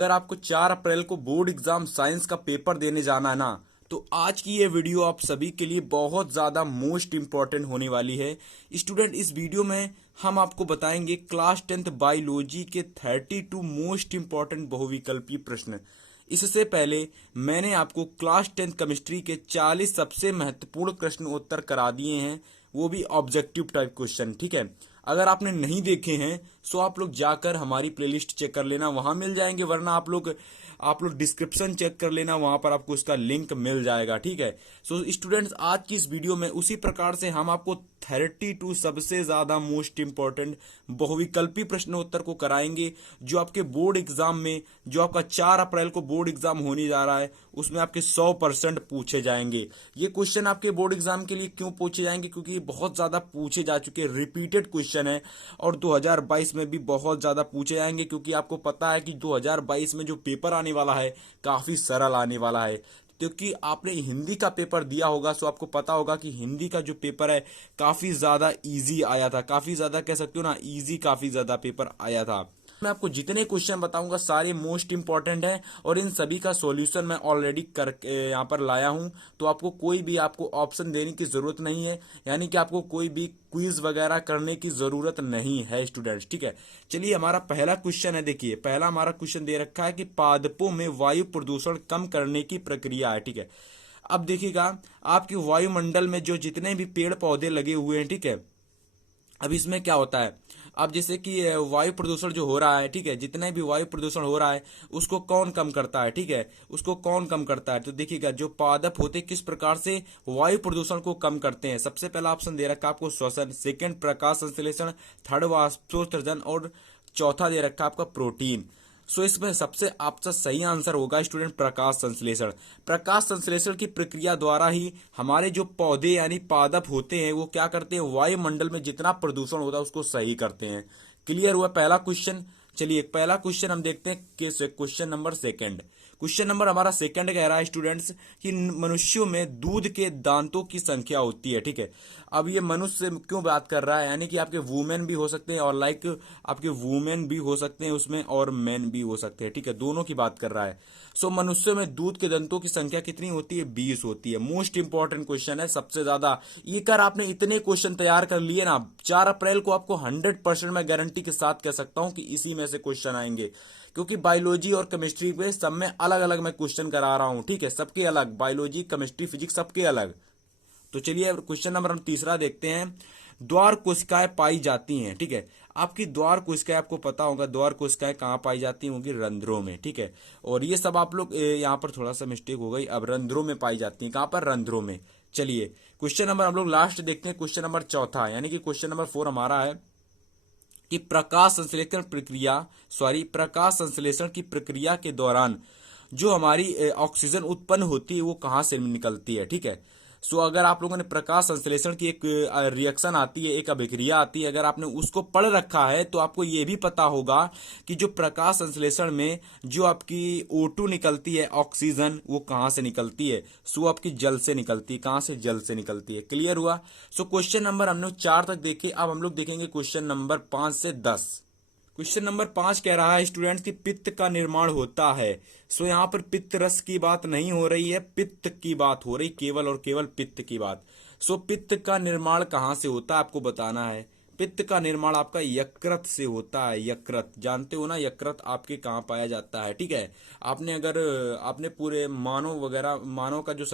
अगर आपको 4 अप्रैल को बोर्ड एग्जाम साइंस का पेपर देने जाना है ना, तो आज की ये वीडियो आप सभी के लिए बहुत ज़्यादा मोस्ट इम्पॉर्टेंट होने वाली है। स्टूडेंट, इस वीडियो में हम आपको बताएंगे क्लास 10th बायोलॉजी के 32 मोस्ट इम्पॉर्टेंट बहुविकल्पीय प्रश्न। इससे पहले मैंने आपको क्लास 10th केमिस्ट्री के 40 सबसे महत्वपूर्ण प्रश्न उत्तर करा दिए हैं, वो भी ऑब्जेक्टिव टाइप क्वेश्चन। ठीक है, अगर आपने नहीं देखे हैं सो आप लोग जाकर हमारी प्लेलिस्ट चेक कर लेना, वहां मिल जाएंगे, वरना आप लोग डिस्क्रिप्शन चेक कर लेना, वहां पर आपको इसका लिंक मिल जाएगा। ठीक है, सो स्टूडेंट्स, आज की इस वीडियो में उसी प्रकार से हम आपको 32 सबसे ज्यादा मोस्ट इंपॉर्टेंट बहुविकल्पी प्रश्न उत्तर को कराएंगे, जो आपके बोर्ड एग्जाम में, जो आपका 4 अप्रैल को बोर्ड एग्जाम होने जा रहा है, उसमें आपके 100% पूछे जाएंगे। ये क्वेश्चन आपके बोर्ड एग्जाम के लिए क्यों पूछे जाएंगे? क्योंकि ये बहुत ज्यादा पूछे जा चुके रिपीटेड क्वेश्चन है, और 2022 में भी बहुत ज्यादा पूछे जाएंगे, क्योंकि आपको पता है कि 2022 में जो पेपर आने वाला है काफी सरल आने वाला है। क्योंकि आपने हिंदी का पेपर दिया होगा, सो आपको पता होगा कि हिंदी का जो पेपर है काफी ज्यादा इजी आया था, काफी ज्यादा कह सकते हो ना, इजी काफी ज्यादा पेपर आया था। मैं आपको जितने क्वेश्चन बताऊंगा सारे मोस्ट इंपॉर्टेंट हैं, और इन सभी का सॉल्यूशन मैं ऑलरेडी करके यहाँ पर लाया हूं, तो आपको कोई भी आपको ऑप्शन देने की जरूरत नहीं है, यानी कि आपको कोई भी क्विज वगैरह करने की जरूरत नहीं है स्टूडेंट्स। ठीक है, चलिए हमारा पहला क्वेश्चन है। देखिए, पहला हमारा क्वेश्चन दे रखा है कि पादपों में वायु प्रदूषण कम करने की प्रक्रिया है। ठीक है, अब देखिएगा, आपकी वायुमंडल में जो जितने भी पेड़ पौधे लगे हुए हैं, ठीक है, अब इसमें क्या होता है, अब जैसे कि वायु प्रदूषण जो हो रहा है, ठीक है, जितने भी वायु प्रदूषण हो रहा है उसको कौन कम करता है? ठीक है, उसको कौन कम करता है? तो देखिएगा, जो पादप होते किस प्रकार से वायु प्रदूषण को कम करते हैं। सबसे पहला ऑप्शन दे रखा है आपको श्वसन, सेकंड प्रकाश संश्लेषण, थर्ड वाष्पोत्सर्जन, और चौथा दे रखा है आपका प्रोटीन। सो इसमें सबसे आपका सही आंसर होगा स्टूडेंट प्रकाश संश्लेषण। प्रकाश संश्लेषण की प्रक्रिया द्वारा ही हमारे जो पौधे यानी पादप होते हैं वो क्या करते हैं, वायुमंडल में जितना प्रदूषण होता है उसको सही करते हैं। क्लियर हुआ पहला क्वेश्चन? चलिए पहला क्वेश्चन हम देखते हैं, question number second. Question number हमारा सेकंड कह रहा है स्टूडेंट्स कि मनुष्यों में दूध के दांतों की संख्या होती है। ठीक है, अब ये मनुष्य क्यों बात कर रहा है, यानी कि आपके वुमेन भी हो सकते हैं, और लाइक आपके वुमेन भी हो सकते हैं उसमें, और मेन भी हो सकते हैं। ठीक है, दोनों की बात कर रहा है। सो मनुष्यों में दूध के दंतों की संख्या कितनी होती है? 20 होती है। मोस्ट इंपॉर्टेंट क्वेश्चन है, सबसे ज्यादा। ये कर आपने इतने क्वेश्चन तैयार कर लिए ना, 4 अप्रैल को आपको 100% मैं गारंटी के साथ कह सकता हूं कि इसी में से क्वेश्चन आएंगे, क्योंकि बायोलॉजी और केमिस्ट्री पे सब में अलग अलग मैं क्वेश्चन करा रहा हूं। ठीक है, सबके अलग, बायोलॉजी केमिस्ट्री फिजिक्स सबके अलग। तो चलिए क्वेश्चन नंबर हम तीसरा देखते हैं। द्वार कोशिकाएं पाई जाती हैं। ठीक है, आपकी द्वार कोशिकाएं, आपको पता होगा द्वार कोशिकाएं कहाँ पाई जाती होंगी? रंध्रों में। ठीक है, और ये सब आप लोग यहाँ पर थोड़ा सा मिस्टेक हो गई, अब रंध्रों में पाई जाती हैं। कहाँ पर? रंध्रों में। चलिए क्वेश्चन नंबर हम लोग लास्ट देखते हैं, क्वेश्चन नंबर चौथा, यानी कि क्वेश्चन नंबर 4 हमारा है कि प्रकाश संश्लेषण की प्रक्रिया के दौरान जो हमारी ऑक्सीजन उत्पन्न होती है वो कहाँ से निकलती है? ठीक है, सो अगर आप लोगों ने प्रकाश संश्लेषण की एक रिएक्शन आती है, एक अभिक्रिया आती है, अगर आपने उसको पढ़ रखा है तो आपको ये भी पता होगा कि जो प्रकाश संश्लेषण में जो आपकी O2 निकलती है, ऑक्सीजन, वो कहाँ से निकलती है? सो आपकी जल से निकलती है। कहाँ से? जल से निकलती है। क्लियर हुआ? सो क्वेश्चन नंबर हमने 4 तक देखे, अब हम लोग देखेंगे क्वेश्चन नंबर 5 से 10। क्वेश्चन नंबर 5 कह रहा है स्टूडेंट्स कि पित्त का निर्माण होता है। सो यहाँ पर पित्त रस की बात नहीं हो रही है, पित्त की बात हो रही, केवल और केवल पित्त की बात। सो पित्त का निर्माण कहाँ से होता है आपको बताना है। पित्त का निर्माण आपका यकृत से होता है। यकृत जानते हो ना, यकृत आपके कहाँ पाया जाता है? ठीक है, आपने पूरे मानव वगैरह, मानव का जो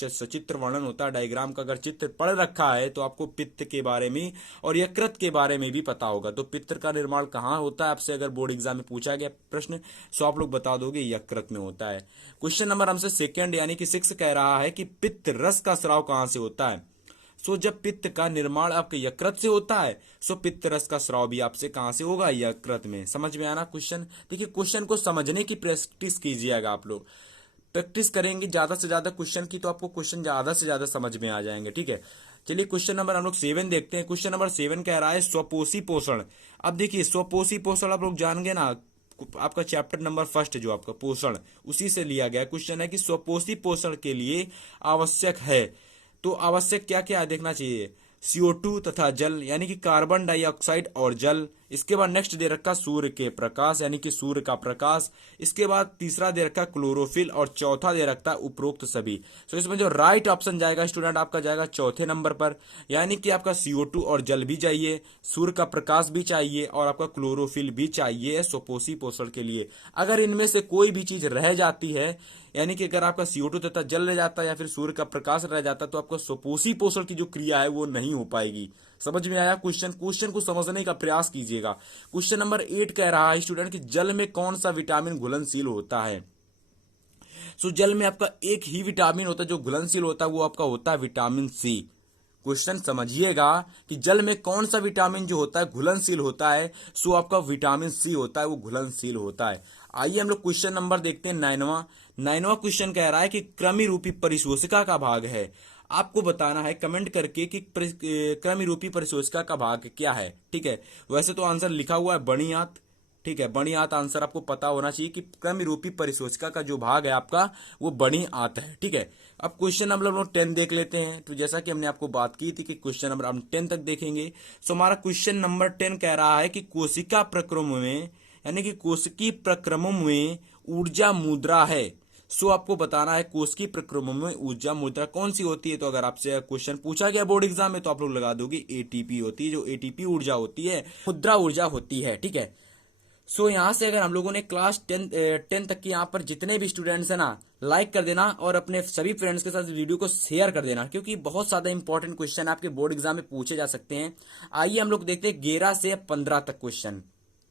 सचित्र वर्णन होता है, डायग्राम का अगर चित्र पढ़ रखा है तो आपको पित्त के बारे में और यकृत के बारे में भी पता होगा। तो पित्त का निर्माण कहाँ होता है आपसे अगर बोर्ड एग्जाम में पूछा गया प्रश्न, सो आप लोग बता दोगे यकृत में होता है। क्वेश्चन नंबर हमसे सेकंड यानी कि 6 कह रहा है कि पित्त रस का स्राव कहाँ से होता है? सो जब पित्त का निर्माण आपके यकृत से होता है, सो पित्त रस का स्राव भी आपसे कहां से होगा? यकृत में। समझ में आना क्वेश्चन? देखिए, क्वेश्चन को समझने की प्रैक्टिस कीजिएगा। आप लोग प्रैक्टिस करेंगे ज्यादा से ज्यादा क्वेश्चन की, तो आपको क्वेश्चन ज्यादा से ज्यादा समझ में आ जाएंगे। ठीक है, चलिए क्वेश्चन नंबर हम लोग 7 देखते हैं। क्वेश्चन नंबर 7 कह रहा है स्वपोषी पोषण। अब देखिए, स्वपोषी पोषण आप लोग जान गए ना, आपका चैप्टर नंबर 1 जो आपका पोषण, उसी से लिया गया क्वेश्चन है कि स्वपोषी पोषण के लिए आवश्यक है, तो आवश्यक क्या क्या देखना चाहिए? CO2 तथा जल, यानी कि कार्बन डाइऑक्साइड और जल, इसके बाद नेक्स्ट दे रखा सूर्य के प्रकाश यानी कि सूर्य का प्रकाश। इसके बाद तीसरा दे रखा क्लोरोफिल और चौथा दे रखा उपरोक्त सभी। सो इसमें जो राइट ऑप्शन जाएगा स्टूडेंट आपका जाएगा चौथे नंबर पर, यानी कि आपका CO2 और जल भी चाहिए, सूर्य का प्रकाश भी चाहिए और आपका क्लोरोफिल भी चाहिए सुपोषी पोषण के लिए। अगर इनमें से कोई भी चीज रह जाती है, यानी कि अगर आपका CO2 तथा जल रह जाता है या फिर सूर्य का प्रकाश रह जाता है, तो आपका सुपोषी पोषण की जो क्रिया है वो नहीं हो पाएगी। समझ में आया? क्वेश्चन को समझने का प्रयास कीजिएगा। क्वेश्चन नंबर 8 कह रहा है स्टूडेंट कि जल में कौन सा विटामिन घुलनशील होता है। सो जल में आपका एक ही विटामिन होता है जो घुलनशील होता है, वो आपका होता है विटामिन सी। क्वेश्चन समझिएगा कि जल में कौन सा विटामिन जो होता है घुलनशील होता है, सो आपका विटामिन सी होता है, वो घुलनशील होता है। आइए हम लोग क्वेश्चन नंबर देखते हैं 9वां क्वेश्चन कह रहा है कि कृमि रूपी परिशोषिका का भाग है। आपको बताना है कमेंट करके कि कृमि रूपी परिशोषिका का भाग क्या है। ठीक है, वैसे तो आंसर लिखा हुआ है बणियात। ठीक है, बणियात आंसर आपको पता होना चाहिए कि कृमि रूपी परिशोषिका का जो भाग है आपका वो बणियात है। ठीक है, अब क्वेश्चन नंबर हम लोग 10 देख लेते हैं। तो जैसा कि हमने आपको बात की थी कि क्वेश्चन नंबर हम 10 तक देखेंगे। सो हमारा क्वेश्चन नंबर 10 कह रहा है कि कोशिका प्रक्रम में यानी कि कोशिकीय प्रक्रमों में ऊर्जा मुद्रा है। सो आपको बताना है कोशिकीय प्रक्रमों में ऊर्जा मुद्रा कौन सी होती है। तो अगर आपसे क्वेश्चन पूछा गया बोर्ड एग्जाम में तो आप लोग लगा दोगे ATP होती है। जो ATP ऊर्जा होती है मुद्रा ऊर्जा होती है। ठीक है, सो यहाँ से अगर हम लोगों ने क्लास 10 तक की यहाँ पर जितने भी स्टूडेंट्स हैं ना, लाइक कर देना और अपने सभी फ्रेंड्स के साथ वीडियो को शेयर कर देना, क्योंकि बहुत ज्यादा इंपॉर्टेंट क्वेश्चन आपके बोर्ड एग्जाम में पूछे जा सकते हैं। आइए हम लोग देखते हैं 11 से 15 तक क्वेश्चन।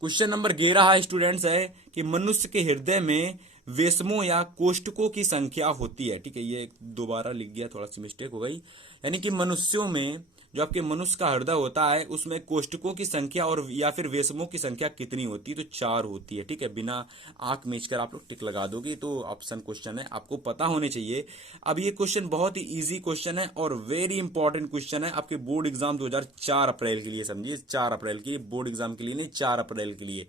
क्वेश्चन नंबर 11 है स्टूडेंट्स है कि मनुष्य के हृदय में वेशमों या कोष्ठकों की संख्या होती है। ठीक है, ये दोबारा लिख गया, थोड़ा सी मिस्टेक हो गई। यानी कि मनुष्यों में जो आपके मनुष्य का हृदय होता है उसमें कोष्ठकों की संख्या और या फिर वेशमों की संख्या कितनी होती है। तो 4 होती है। ठीक है, बिना आंख मीचकर आप लोग टिक लगा दोगे तो ऑप्शन क्वेश्चन है, आपको पता होने चाहिए। अब ये क्वेश्चन बहुत ही इजी क्वेश्चन है और वेरी इंपॉर्टेंट क्वेश्चन है आपके बोर्ड एग्जाम 2004 अप्रैल के लिए। समझिए 4 अप्रैल के लिए, बोर्ड एग्जाम के लिए नहीं, 4 अप्रैल के लिए।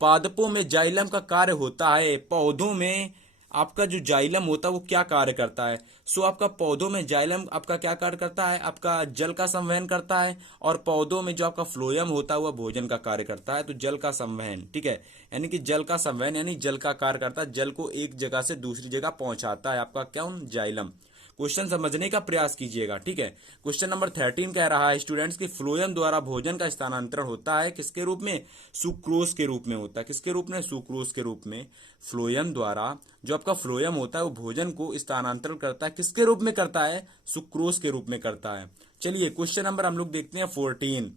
पादपों में जाइलम का कार्य होता है। पौधों में आपका जो जाइलम होता है वो क्या कार्य करता है। सो आपका पौधों में जाइलम आपका क्या कार्य करता है, आपका जल का संवहन करता है। और पौधों में जो आपका फ्लोएम होता है वह भोजन का कार्य करता है। तो जल का संवहन, ठीक है, यानी कि जल का संवहन यानी जल का कार्य करता है, जल को एक जगह से दूसरी जगह पहुंचाता है आपका क्या, जाइलम। क्वेश्चन समझने का प्रयास कीजिएगा। ठीक है, क्वेश्चन नंबर 13 कह रहा है स्टूडेंट्स की फ्लोएम द्वारा भोजन का स्थानांतरण होता है किसके रूप में, सुक्रोज के रूप में होता है। किसके रूप में, सुक्रोज के रूप में। फ्लोएम द्वारा जो आपका फ्लोएम होता है वो भोजन को स्थानांतरण करता है, किसके रूप में करता है, सुक्रोज के रूप में करता है। चलिए क्वेश्चन नंबर हम लोग देखते हैं 14।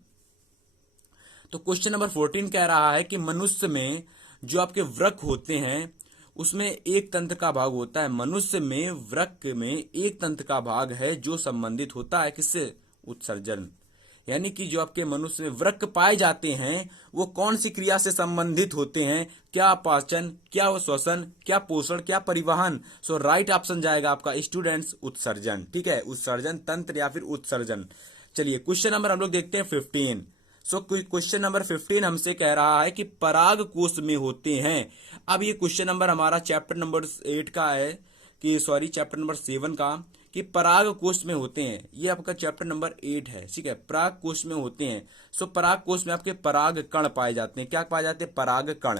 तो क्वेश्चन नंबर 14 कह रहा है कि मनुष्य में जो आपके वृक्क होते हैं उसमें एक तंत्र का भाग होता है। मनुष्य में वृक्क में एक तंत्र का भाग है जो संबंधित होता है किससे, उत्सर्जन। यानी कि जो आपके मनुष्य में वृक्क पाए जाते हैं वो कौन सी क्रिया से संबंधित होते हैं, क्या पाचन, क्या श्वसन, क्या पोषण, क्या परिवहन। सो राइट ऑप्शन जाएगा आपका स्टूडेंट्स उत्सर्जन। ठीक है, उत्सर्जन तंत्र या फिर उत्सर्जन। चलिए क्वेश्चन नंबर हम लोग देखते हैं 15। सो क्वेश्चन नंबर 15 हमसे कह रहा है कि पराग कोश में होते हैं। अब ये क्वेश्चन नंबर हमारा चैप्टर नंबर 8 का है कि सॉरी चैप्टर नंबर 7 का, कि पराग कोश में होते हैं। ये आपका चैप्टर नंबर 8 है। ठीक है, पराग कोश में होते हैं। सो पराग कोश में आपके पराग कण पाए जाते हैं। क्या पाए जाते हैं, पराग कण।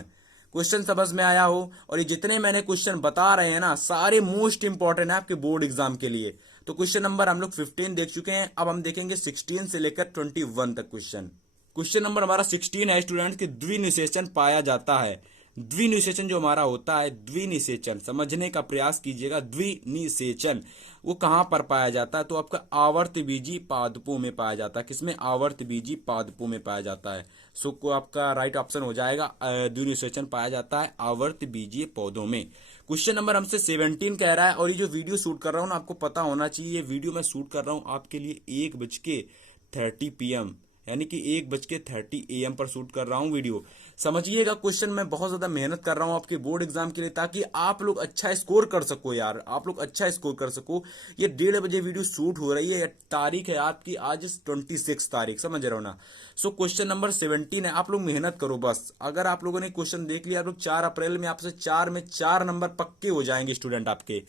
क्वेश्चन समझ में आया हो। और ये जितने मैंने क्वेश्चन बता रहे हैं ना सारे मोस्ट इंपॉर्टेंट है आपके बोर्ड एग्जाम के लिए। तो क्वेश्चन नंबर हम लोग 15 देख चुके हैं, अब हम देखेंगे 16 से लेकर 21 तक क्वेश्चन। क्वेश्चन नंबर हमारा 16 है स्टूडेंट कि द्विनिषेचन पाया जाता है। द्विनिषेचन जो हमारा होता है, द्विनिषेचन समझने का प्रयास कीजिएगा। द्विनिषेचन वो कहां पर पाया जाता है, तो आपका आवर्त बीजी पादपों में पाया जाता है। किसमें, आवर्त बीजी पादपों में पाया जाता है। सो को आपका राइट ऑप्शन हो जाएगा द्विनिषेचन पाया जाता है आवर्त बीजीय पौधों में। क्वेश्चन नंबर हमसे 17 कह रहा है, और ये जो वीडियो शूट कर रहा हूं ना आपको पता होना चाहिए, ये वीडियो मैं शूट कर रहा हूं आपके लिए 1:30 PM यानी कि 1:30 AM पर शूट कर रहा हूं वीडियो। समझिएगा क्वेश्चन मैं बहुत ज्यादा मेहनत कर रहा हूं आपके बोर्ड एग्जाम के लिए, ताकि आप लोग अच्छा स्कोर कर सको यार, आप लोग अच्छा स्कोर कर सको। ये 1:30 बजे वीडियो शूट हो रही है, तारीख है आपकी आज 26 तारीख, समझ रहे हो ना। सो क्वेश्चन नंबर 17 है, आप लोग मेहनत करो बस। अगर आप लोगों ने क्वेश्चन देख लिया, आप लोग 4 अप्रैल में आपसे 4 में 4 नंबर पक्के हो जाएंगे स्टूडेंट आपके।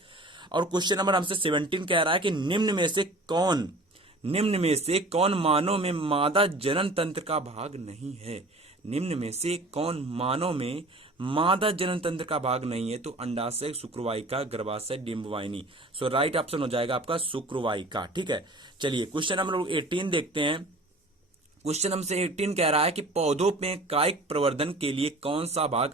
और क्वेश्चन नंबर हमसे 17 कह रहा है कि निम्न में से कौन मानव में मादा जनन तंत्र का भाग नहीं है। निम्न में से कौन मानव में मादा जनन तंत्र का भाग नहीं है? तो अंडाशय, शुक्रवाहिका, गर्भाशय, डिंबवाहिनी। सो राइट ऑप्शन हो जाएगा आपका शुक्रवाहिका। ठीक है, चलिए क्वेश्चन नंबर 18 देखते हैं। क्वेश्चन नंबर 18 कह रहा है कि पौधों में कायिक प्रवर्धन के लिए कौन सा भाग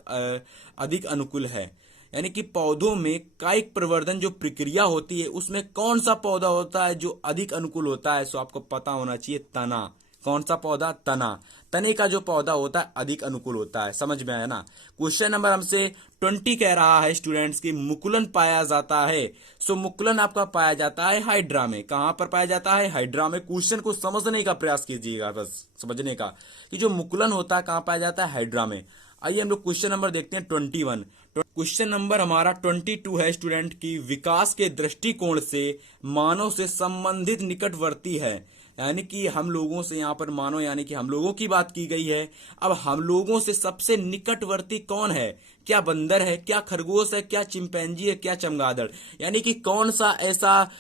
अधिक अनुकूल है? यानी कि पौधों में कायिक प्रवर्धन जो प्रक्रिया होती है उसमें कौन सा पौधा होता है जो अधिक अनुकूल होता है? सो आपको पता होना चाहिए तना। कौन सा पौधा? तना। तने का जो पौधा होता है अधिक अनुकूल होता है। समझ में आया ना? क्वेश्चन नंबर हमसे 20 कह रहा है स्टूडेंट्स की मुकुलन पाया जाता है। सो मुकुलन आपका पाया जाता है हाइड्रा में। कहां पर पाया जाता है? हाइड्रा में। क्वेश्चन को समझने का प्रयास कीजिएगा, बस समझने का कि जो मुकुलन होता है कहां पाया जाता है? हाइड्रा में। आइए हम लोग क्वेश्चन नंबर देखते हैं 21। क्वेश्चन नंबर हमारा 22 है स्टूडेंट की विकास के दृष्टिकोण से मानव से संबंधित निकटवर्ती है। यानी कि हम लोगों से, यहाँ पर मानव यानी कि हम लोगों की बात की गई है। अब हम लोगों से सबसे निकटवर्ती कौन है? क्या बंदर है, क्या खरगोश है, क्या चिंपैंजी है, क्या चमगादड़? यानी कि कौन सा ऐसा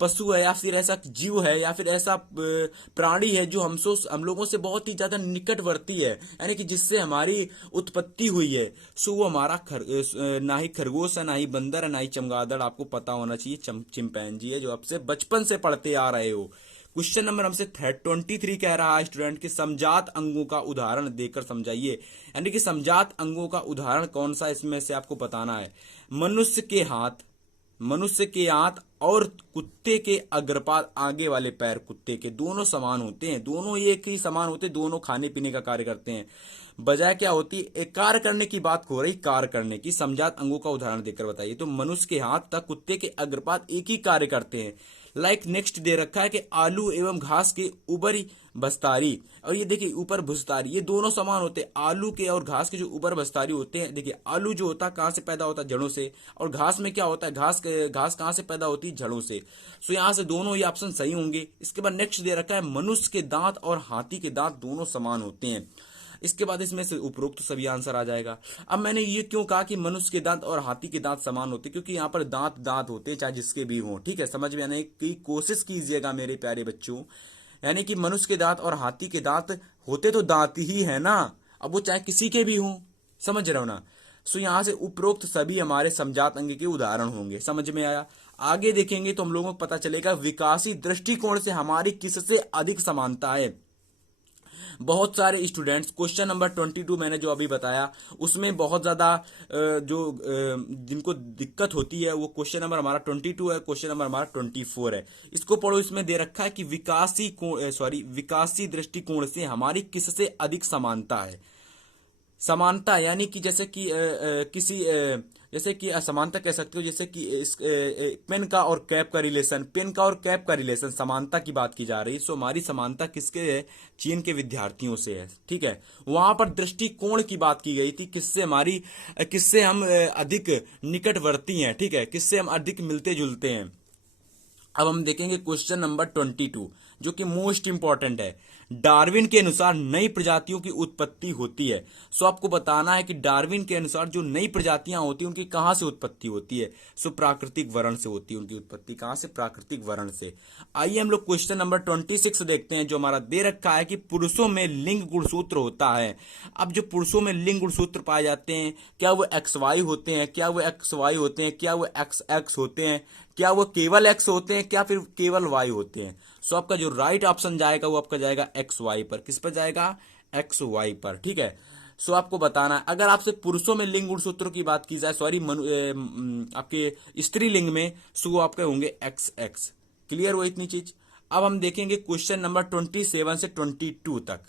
पशु है या फिर ऐसा जीव है या फिर ऐसा प्राणी है जो हम लोगों से बहुत ही ज्यादा निकटवर्ती है, यानी कि जिससे हमारी उत्पत्ति हुई है। सो वो हमारा ना ही खरगोश है, ना ही बंदर है, ना ही चमगादड़। आपको पता होना चाहिए चिंपैंजी है, जो आपसे बचपन से पढ़ते आ रहे हो। क्वेश्चन नंबर हमसे 23 कह रहा है स्टूडेंट कि समजात अंगों का उदाहरण देकर समझाइए। यानी कि समजात अंगों का उदाहरण कौन सा इसमें से आपको बताना है। मनुष्य के हाथ और कुत्ते के अग्रपाद, आगे वाले पैर कुत्ते के दोनों समान होते हैं, दोनों एक ही समान होते हैं, दोनों खाने पीने का कार्य करते हैं। बजाय क्या होती है? एक कार्य करने की बात हो रही, कार्य करने की। समजात अंगों का उदाहरण देकर बताइए। तो मनुष्य के हाथ तक कुत्ते के अग्रपाद एक ही कार्य करते हैं। लाइक नेक्स्ट दे रखा है कि आलू एवं घास के ऊपरी बस्तारी, और ये देखिए ऊपर भुस्तारी, ये दोनों समान होते हैं। आलू के और घास के जो ऊपर बस्तारी होते हैं, देखिए आलू जो होता है कहां से पैदा होता है? जड़ों से। और घास में क्या होता है? घास कहां से पैदा होती है? जड़ों से। सो यहां से दोनों ये ऑप्शन सही होंगे। इसके बाद नेक्स्ट दे रखा है मनुष्य के दांत और हाथी के दांत दोनों समान होते हैं। इसके बाद इसमें से उपरोक्त सभी आंसर आ जाएगा। अब मैंने ये क्यों कहा कि मनुष्य के दांत और हाथी के दांत समान होते? क्योंकि यहाँ पर दांत दांत होते हैं, चाहे जिसके भी हों। ठीक है, समझ में आने की कोशिश कीजिएगा मेरे प्यारे बच्चों। यानी कि मनुष्य के दांत और हाथी के दांत होते तो दांत ही है ना, अब वो चाहे किसी के भी हों। समझ रहे हो ना? सो यहां से उपरोक्त सभी हमारे समजात अंग के उदाहरण होंगे। समझ में आया? आगे देखेंगे तो हम लोगों को पता चलेगा विकासी दृष्टिकोण से हमारी किससे अधिक समानता है। बहुत सारे स्टूडेंट्स क्वेश्चन नंबर 22 मैंने जो अभी बताया उसमें बहुत ज्यादा जिनको दिक्कत होती है, वो क्वेश्चन नंबर हमारा 22 है, क्वेश्चन नंबर हमारा 24 है। इसको पढ़ो। इसमें दे रखा है कि विकासी दृष्टिकोण से हमारी किससे अधिक समानता है। समानता यानी कि जैसे कि जैसे कि असमानता कह सकते हो, जैसे कि पेन का और कैप का रिलेशन, पेन का और कैप का रिलेशन, समानता की बात की जा रही है। सो हमारी समानता किसके है? चीन के विद्यार्थियों से है। ठीक है, वहां पर दृष्टिकोण की बात की गई थी, किससे हम अधिक निकटवर्ती हैं। ठीक है, किससे हम अधिक मिलते जुलते हैं। अब हम देखेंगे क्वेश्चन नंबर 22 जो कि मोस्ट इंपॉर्टेंट है। डार्विन के अनुसार नई प्रजातियों की उत्पत्ति होती है। सो आपको बताना है कि डार्विन के अनुसार जो नई प्रजातियां होती हैं उनकी कहां से उत्पत्ति होती है? सो प्राकृतिक वर्ण से होती है उनकी उत्पत्ति। कहां से? प्राकृतिक वर्ण से। आइए हम लोग क्वेश्चन नंबर 26 देखते हैं, जो हमारा दे रखा है कि पुरुषों में लिंग गुणसूत्र होता है। अब जो पुरुषों में लिंग गुणसूत्र पाए जाते हैं, क्या वो XY होते हैं, क्या वो XY होते हैं, क्या वो XX होते हैं, क्या वो केवल X होते हैं, क्या फिर केवल Y होते हैं? सो आपका जो राइट ऑप्शन जाएगा वो आपका जाएगा XY पर। किस पर जाएगा? XY पर। ठीक है, सो आपको बताना है अगर आपसे पुरुषों में लिंग गुणसूत्रों की बात की जाए, सॉरी आपके स्त्रीलिंग में, सो वो आपके होंगे XX। क्लियर हो इतनी चीज? अब हम देखेंगे क्वेश्चन नंबर 27 से 22 तक।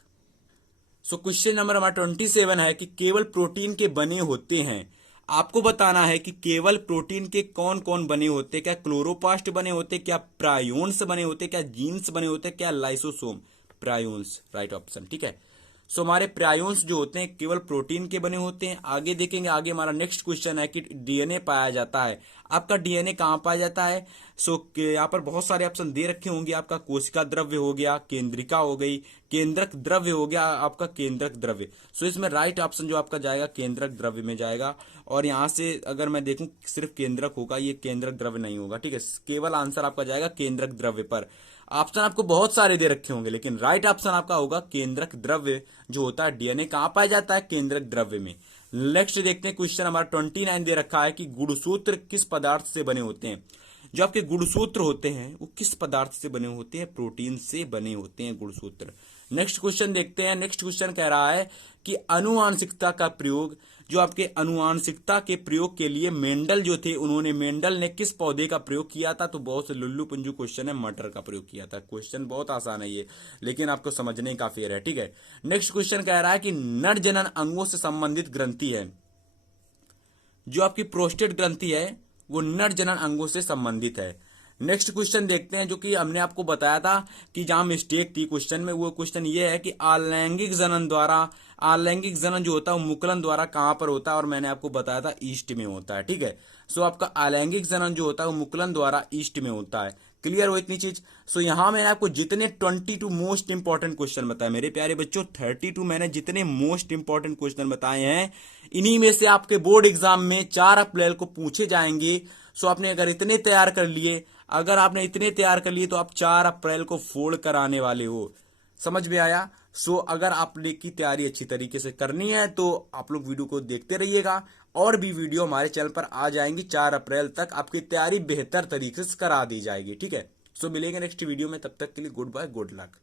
सो क्वेश्चन नंबर हमारा 27 है कि केवल प्रोटीन के बने होते हैं। आपको बताना है कि केवल प्रोटीन के कौन कौन बने होते हैं। क्या क्लोरोप्लास्ट बने होते, क्या प्रायोन्स बने होते, क्या जीन्स बने होते, क्या लाइसोसोम? Prions right option. ठीक है, सो हमारे प्रायोन्स जो होते हैं केवल प्रोटीन के बने होते हैं। आगे देखेंगे, आगे हमारा नेक्स्ट क्वेश्चन है कि डीएनए पाया जाता है। आपका डीएनए कहां पाया जाता है? सो यहाँ पर बहुत सारे ऑप्शन दे रखे होंगे। आपका कोशिका द्रव्य हो गया, केंद्रिका हो गई, केंद्रक द्रव्य हो गया, आपका केंद्रक द्रव्य। सो इसमें राइट ऑप्शन जो आपका जाएगा केंद्रक द्रव्य में जाएगा। और यहां से अगर मैं देखूं सिर्फ केंद्रक होगा, ये केंद्रक द्रव्य नहीं होगा। ठीक है, केवल आंसर आपका जाएगा केंद्रक द्रव्य पर। ऑप्शन आपको बहुत सारे दे रखे होंगे, लेकिन राइट ऑप्शन आपका होगा केंद्रक द्रव्य जो होता है डीएनए कहां पाया जाता है, केंद्रक द्रव्य में। नेक्स्ट देखते हैं क्वेश्चन हमारा 29 दे रखा है कि गुणसूत्र किस पदार्थ से बने होते हैं। जो आपके गुणसूत्र होते हैं वो किस पदार्थ से बने होते हैं, प्रोटीन से बने होते हैं गुणसूत्र। नेक्स्ट क्वेश्चन देखते हैं। नेक्स्ट क्वेश्चन कह रहा है कि अनुवांशिकता का प्रयोग, जो आपके अनुवांशिकता के प्रयोग के लिए मेंडल जो थे, मेंडल ने किस पौधे का प्रयोग किया था। तो बहुत से लुल्लू पंजू क्वेश्चन है, मटर का प्रयोग किया था। क्वेश्चन बहुत आसान है ये, लेकिन आपको समझने का फेर है, ठीक है। नेक्स्ट क्वेश्चन कह रहा है कि नर जनन अंगों से संबंधित ग्रंथि है। जो आपकी प्रोस्टेट ग्रंथि है वो नर जनन अंगों से संबंधित है। नेक्स्ट क्वेश्चन देखते हैं, जो कि हमने आपको बताया था कि जहां मिस्टेक थी क्वेश्चन में, वो क्वेश्चन ये है कि अलैंगिक जनन जो होता है वो मुकुलन द्वारा कहां पर होता है, और मैंने आपको बताया था ईस्ट में होता है, ठीक है। सो आपका अलैंगिक जनन जो होता है वो मुकुलन द्वारा ईस्ट में होता है। क्लियर हो इतनी चीज। सो यहां मैंने आपको जितने 22 मोस्ट इंपॉर्टेंट क्वेश्चन बताए मेरे प्यारे बच्चों, 32 मैंने जितने मोस्ट इंपॉर्टेंट क्वेश्चन बताए हैं, इन्हीं में से आपके बोर्ड एग्जाम में 4 अप्रैल को पूछे जाएंगे। सो आपने अगर इतने तैयार कर लिए, तो आप 4 अप्रैल को फोड़ कर आने वाले हो। समझ में आया। सो अगर आपने की तैयारी अच्छी तरीके से करनी है तो आप लोग वीडियो को देखते रहिएगा, और भी वीडियो हमारे चैनल पर आ जाएंगी। 4 अप्रैल तक आपकी तैयारी बेहतर तरीके से करा दी जाएगी, ठीक है। सो मिलेंगे नेक्स्ट वीडियो में, तब तक के लिए गुड बाय, गुड लक।